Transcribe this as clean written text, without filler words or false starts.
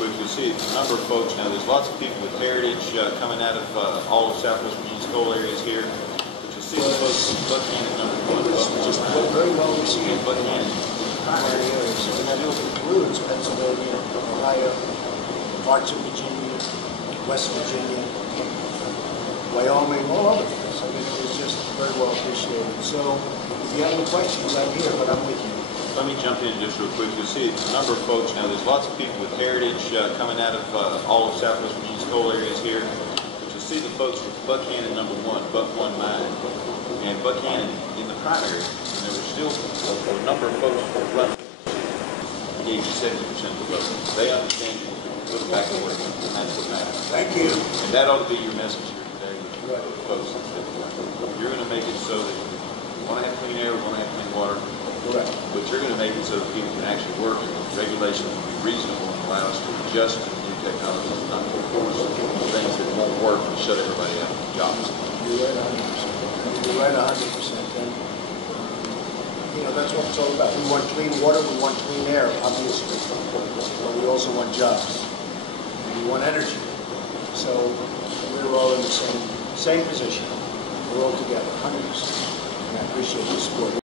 quick. You'll see a number of folks now. There's lots of people with heritage coming out of all of Southwest Virginia's coal areas here. But you'll see the folks with Buchanan #1. Just very well received. Buchanan. Primary areas. And that includes Pennsylvania, Ohio, parts of Virginia, West Virginia, Wyoming, all over the place. I mean, it was just very well appreciated. So, if you have any questions, I'm here, but I'm with you. Let me jump in just real quick. You'll see a number of folks now. There's lots of people with heritage coming out of all of Southwest Virginia's coal areas here. But you'll see the folks with Buchanan #1, Buck 1 mine. And Buchanan in the primary, and there were still a number of folks who were left. Gave you 70% of the vote. They understand you. Look back to work, and that's what matters. Thank you. And that ought to be your message here today with the folks. You're going to make it so that we want to have clean air, we want to have clean water. Correct. But you're going to make it so that people can actually work and the regulations will be reasonable and allow us to adjust to the new technology, not to force things that won't work and shut everybody out of jobs. You're right 100%. You're right 100%. And, you know, that's what it's all about. We want clean water, we want clean air, obviously. But we also want jobs. We want energy. So we're all in the same position. We're all together, 100%. And I appreciate your support.